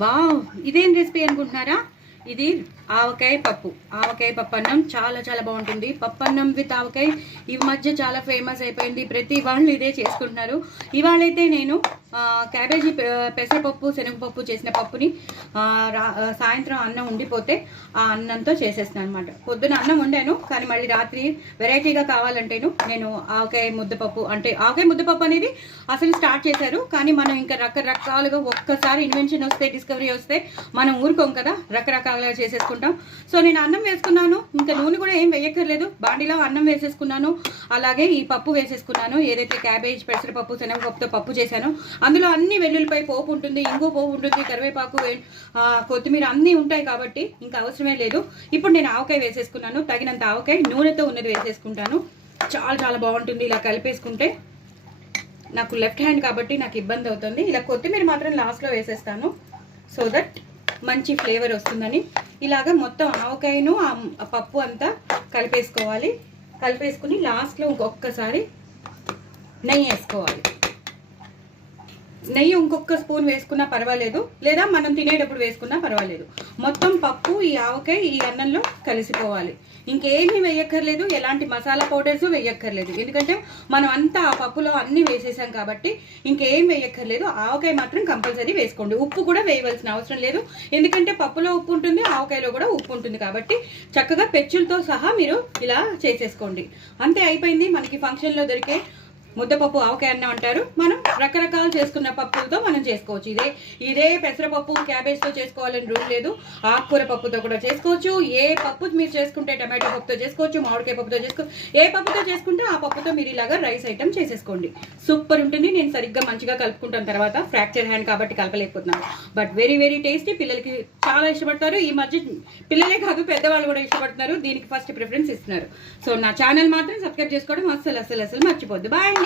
Wow, ఇదేం recipe అనుకుంటున్నారా? ఇది ఆవకాయ పప్పు అన్నం. చాలా చాలా బాగుంటుంది. పప్పు అన్నం విత్ ఆవకాయ ఈ మధ్య చాలా ఫేమస్ అయిపోయింది. ప్రతి వాళ్ళు ఇదే చేసుకుంటున్నారు. ఇవాళైతే నేను క్యాబేజీ పెసరపప్పు శనగపప్పు చేసిన పప్పుని సాయంత్రం అన్నం ఉండిపోతే ఆ అన్నంతో చేసేస్తాను అనమాట. పొద్దున అన్నం వండాను, కానీ మళ్ళీ రాత్రి వెరైటీగా కావాలంటేను నేను ఆవకాయ ముద్దపప్పు, అంటే ఆవకాయ ముద్దపప్పు అనేది అసలు స్టార్ట్ చేశారు, కానీ మనం ఇంకా రకరకాలుగా ఒక్కసారి ఇన్వెన్షన్ వస్తే, డిస్కవరీ వస్తే మనం ఊరుకోం కదా, రకరకాలుగా చేసేసుకుంటాం. సో నేను అన్నం వేసుకున్నాను, ఇంకా నూనె కూడా ఏం వేయక్కర్లేదు. బాండిలో అన్నం వేసేసుకున్నాను, అలాగే ఈ పప్పు వేసేసుకున్నాను. ఏదైతే క్యాబేజ్ పెసరపప్పు శనగపప్పుతో పప్పు చేశానో అందులో అన్ని వెల్లుల్లిపై పోపు ఉంటుంది, ఇంగు పోపు ఉంటుంది, కరివేపాకు, కొత్తిమీర అన్నీ ఉంటాయి కాబట్టి ఇంకా అవసరమే లేదు. ఇప్పుడు నేను ఆవకాయ వేసేసుకున్నాను. తగినంత ఆవకాయ నూనెతో ఉన్నది వేసేసుకుంటాను. చాలా చాలా బాగుంటుంది ఇలా కలిపేసుకుంటే. నాకు లెఫ్ట్ హ్యాండ్ కాబట్టి నాకు ఇబ్బంది అవుతుంది. ఇలా కొత్తిమీర మాత్రం లాస్ట్లో వేసేస్తాను, సో దట్ మంచి ఫ్లేవర్ వస్తుందని. ఇలాగ మొత్తం ఆవకాయను ఆ పప్పు అంతా కలిపేసుకోవాలి. కలిపేసుకుని లాస్ట్లో ఇంకొకసారి నెయ్యి వేసుకోవాలి. నెయ్యి ఇంకొక స్పూన్ వేసుకున్నా పర్వాలేదు, లేదా మనం తినేటప్పుడు వేసుకున్నా పర్వాలేదు. మొత్తం పప్పు ఈ ఆవకాయ ఈ అన్నంలో కలిసిపోవాలి. ఇంకేమీ వేయక్కర్లేదు, ఎలాంటి మసాలా పౌడర్స్ వేయక్కర్లేదు, ఎందుకంటే మనం అంతా ఆ పప్పులో అన్ని వేసేసాం కాబట్టి ఇంకేం వేయక్కర్లేదు. ఆవకాయ మాత్రం కంపల్సరీ వేసుకోండి. ఉప్పు కూడా వేయవలసిన అవసరం లేదు, ఎందుకంటే పప్పులో ఉప్పు ఉంటుంది, ఆవకాయలో కూడా ఉప్పు ఉంటుంది కాబట్టి చక్కగా పెచ్చులతో సహా మీరు ఇలా చేసేసుకోండి. అంతే, అయిపోయింది. మనకి ఫంక్షన్లో దొరికే ముద్దపప్పు ఆవకాయ అన్నం అంటారు. మనం రకరకాలు చేసుకున్న పప్పులతో మనం చేసుకోవచ్చు. ఇదే పెసరపప్పు క్యాబేజ్తో చేసుకోవాలని రూల్ లేదు. ఆకుకూర పప్పుతో కూడా చేసుకోవచ్చు. ఏ పప్పు మీరు చేసుకుంటే టమాటో పప్పుతో చేసుకోవచ్చు, మామిడికాయ పప్పుతో ఏ పప్పుతో చేసుకుంటే ఆ పప్పుతో మీరు ఇలాగా రైస్ ఐటమ్ చేసేసుకోండి. సూపర్ ఉంటుంది. నేను సరిగ్గా మంచిగా కలుపుకుంటాను. తర్వాత ఫ్రాక్చర్ హ్యాండ్ కాబట్టి కలపలేకపోతున్నాను, బట్ వెరీ వెరీ టేస్టీ. పిల్లలకి చాలా ఇష్టపడతారు. ఈ మధ్య పిల్లలే కాదు పెద్దవాళ్ళు కూడా ఇష్టపడుతున్నారు, దీనికి ఫస్ట్ ప్రిఫరెన్స్ ఇస్తున్నారు. సో నా ఛానల్ మాత్రం సబ్స్క్రైబ్ చేసుకోవడం అస్సలు మర్చిపోద్దు. బాయ్ అండి.